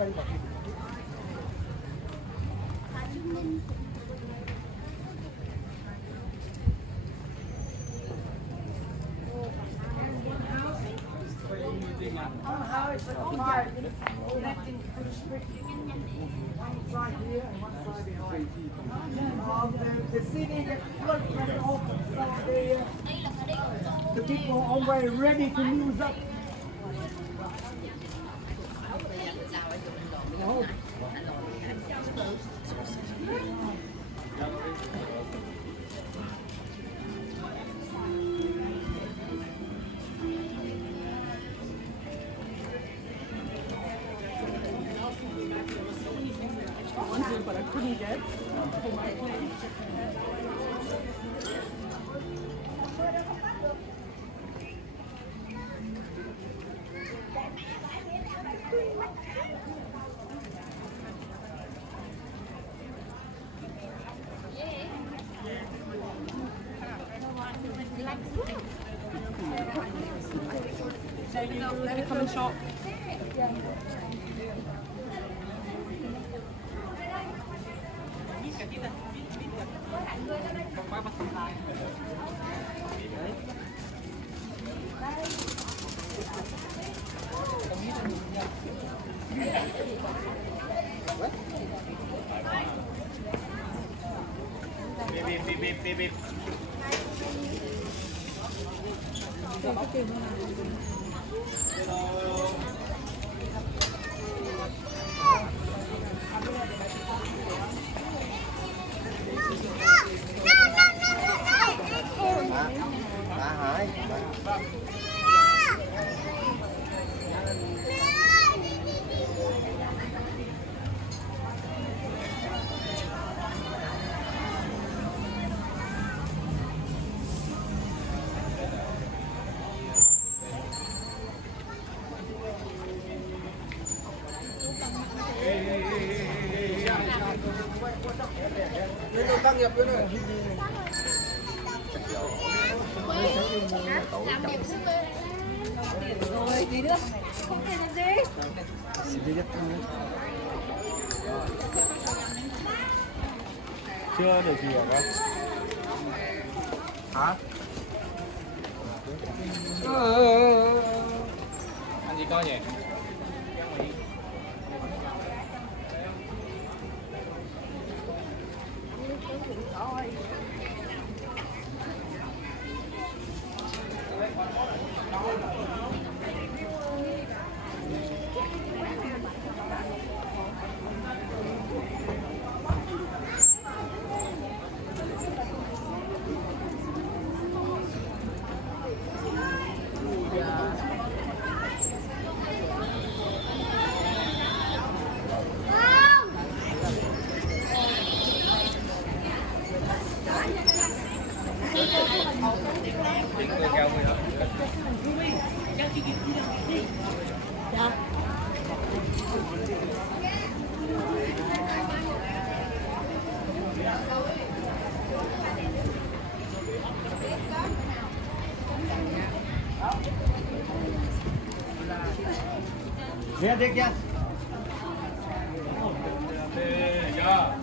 The city gets flooded open. The people on way ready to lose up. But I couldn't get for my place. Let me come and shop. Beep. Tăng nhập nữa này. Rồi, gì nữa? Không thể làm gì? Chưa được gì hả? Hả? Ăn gì con nhỉ? Wer denkt jetzt? Ja.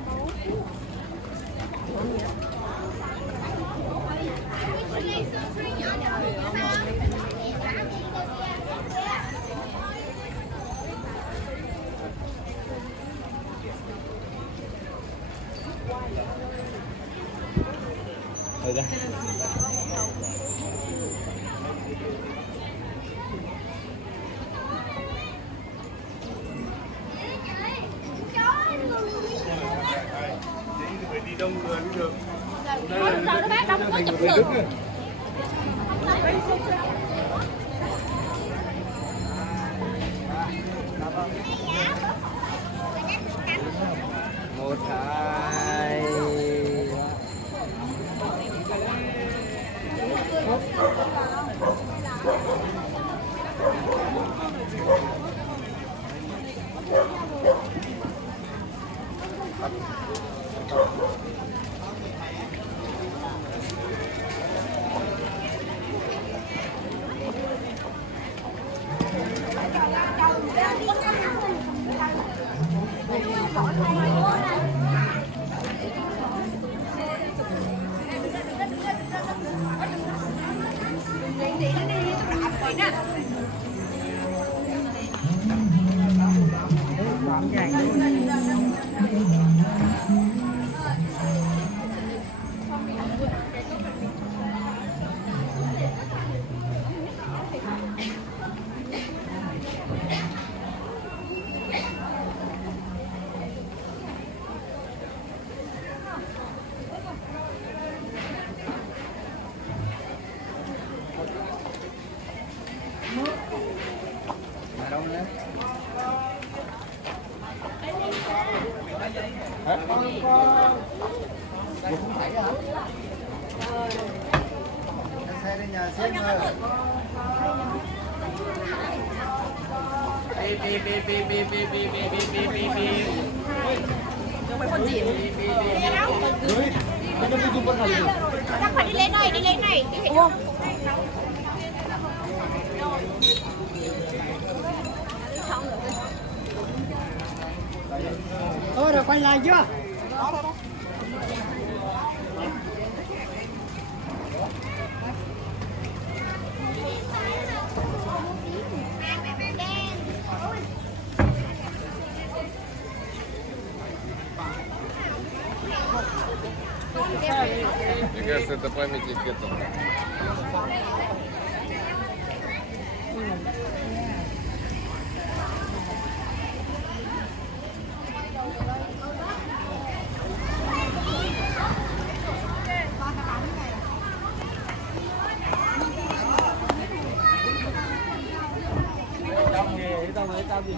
Rồi đây. Đi đông người đi được. Đây là thành một người Đức này. Một hai. Chị nó đi tôi đạp rồi nè. Quán dài. Mà đâu nữa? Hả? Đây cũng phải hả? Xe đến nhà xếp thôi. Bi bi bi bi bi bi bi bi bi bi bi bi. Không phải con gì. Đi đâu? Nó đi chung con gì? Chắc phải đi lên này, đi lên này. Ủa? Rồi quay lại chưa? Мне кажется, это памятник этому. Đông nghề tao nói tao gì?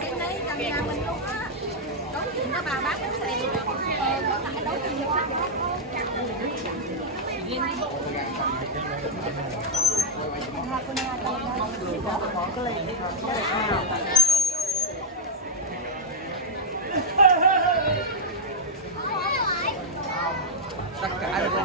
Em lấy gần nhà mình luôn á. Đối chuyện đó bà bán bánh xèo. Có tại đối chuyện đó. Tất cả đều là